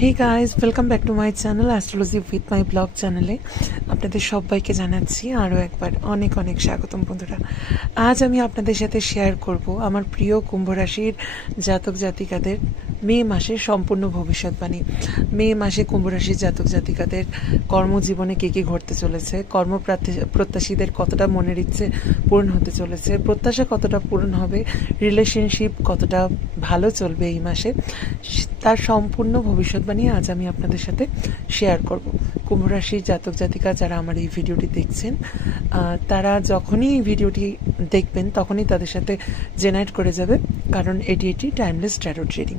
Hey guys, welcome back to my channel Astrology with my blog চ্যানেলে আপনাদের সবাইকে জানাচ্ছি আরও একবার অনেক অনেক স্বাগতম বন্ধুরা। আজ আমি আপনাদের সাথে শেয়ার করব আমার প্রিয় কুম্ভ রাশির জাতক জাতিকাদের মে মাসের সম্পূর্ণ ভবিষ্যৎবাণী। মে মাসে কুম্ভ রাশির জাতক জাতিকাদের কর্মজীবনে কী কী ঘটতে চলেছে, প্রত্যাশীদের কতটা মনের ইচ্ছে পূরণ হতে চলেছে, প্রত্যাশা কতটা পূরণ হবে, রিলেশনশিপ কতটা ভালো চলবে এই মাসে, তার সম্পূর্ণ ভবিষ্যৎবাণী আজ আমি আপনাদের সাথে শেয়ার করব। কুম্ভ রাশির জাতক জাতিকা যারা আমার এই ভিডিওটি দেখছেন, তারা যখনই এই ভিডিওটি দেখবেন তখনই তাদের সাথে জেনারেট করে যাবে, কারণ এটি টাইমলেস ট্যারোট রিডিং।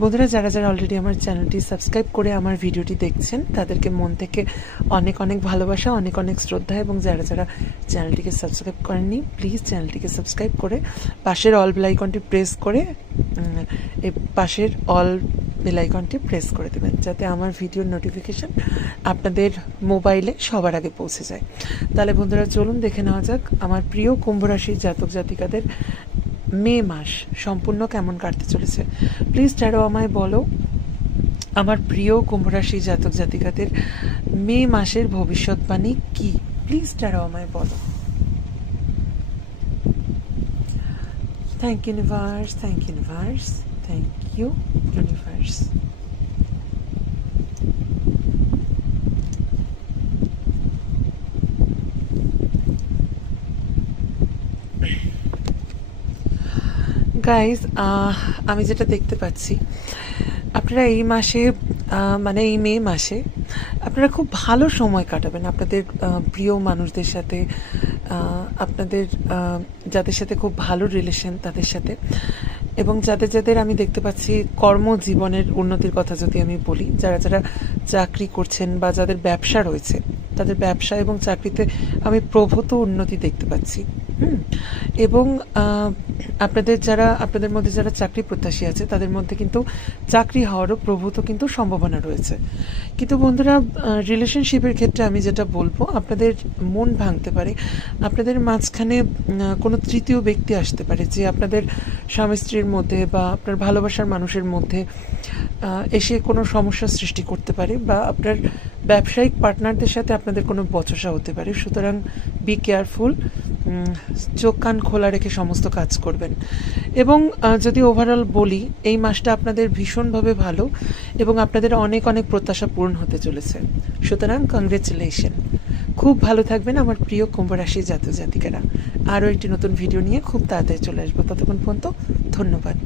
বন্ধুরা, যারা যারা অলরেডি আমার চ্যানেলটি সাবস্ক্রাইব করে আমার ভিডিওটি দেখছেন তাদেরকে মন থেকে অনেক অনেক ভালোবাসা, অনেক অনেক শ্রদ্ধা, এবং যারা যারা চ্যানেলটিকে সাবস্ক্রাইব করেননি প্লিজ চ্যানেলটিকে সাবস্ক্রাইব করে পাশের অল বেল আইকনটি প্রেস করে পাশের অল বেল আইকনটি প্রেস করে দেবেন, যাতে আমার ভিডিওর নোটিফিকেশান আপনাদের মোবাইলে সবার আগে পৌঁছে যায়। তাহলে বন্ধুরা চলুন দেখে নেওয়া যাক আমার প্রিয় কুম্ভ রাশির জাতক জাতিকাদের মে মাস সম্পূর্ণ কেমন কাটতে চলেছে। প্লিজ ট্যারো আমায় বলো আমার প্রিয় কুম্ভ রাশির জাতক জাতিকাদের মে মাসের ভবিষ্যৎবাণী কি। প্লিজ ট্যারো আমায় বলো। Thank universe, thank universe, thank you universe. Guys, আমি যেটা দেখতে পাচ্ছি আপনারা এই মাসে মানে এই মে মাসে আপনারা খুব ভালো সময় কাটাবেন আপনাদের প্রিয় মানুষদের সাথে, আপনাদের যাদের সাথে খুব ভালো রিলেশন তাদের সাথে, এবং যাদের যাদের আমি দেখতে পাচ্ছি কর্মজীবনের উন্নতির কথা যদি আমি বলি, যারা যারা চাকরি করছেন বা যাদের ব্যবসা রয়েছে তাদের ব্যবসা এবং চাকরিতে আমি প্রভূত উন্নতি দেখতে পাচ্ছি। এবং আপনাদের মধ্যে যারা চাকরি প্রত্যাশী আছে তাদের মধ্যে কিন্তু চাকরি হওয়ারও প্রভূত কিন্তু সম্ভাবনা রয়েছে। কিন্তু বন্ধুরা, রিলেশনশিপের ক্ষেত্রে আমি যেটা বলবো, আপনাদের মন ভাঙতে পারে, আপনাদের মাঝখানে কোনো তৃতীয় ব্যক্তি আসতে পারে যে আপনাদের স্বামী স্ত্রীর মধ্যে বা আপনার ভালোবাসার মানুষের মধ্যে এসে কোনো সমস্যার সৃষ্টি করতে পারে, বা আপনার ব্যবসায়িক পার্টনারদের সাথে আপনাদের কোনো বচসা হতে পারে। সুতরাং বি কেয়ারফুল, চোখ কান খোলা রেখে সমস্ত কাজ করবেন। এবং যদি ওভারঅল বলি, এই মাসটা আপনাদের ভীষণভাবে ভালো এবং আপনাদের অনেক অনেক প্রত্যাশা পূরণ হতে চলেছে। সুতরাং কংগ্রেচুলেশন, খুব ভালো থাকবেন আমার প্রিয় কুম্ভ রাশির জাতক জাতিকারা। আরও একটি নতুন ভিডিও নিয়ে খুব তাড়াতাড়ি চলে আসবো, ততক্ষণ পর্যন্ত ধন্যবাদ।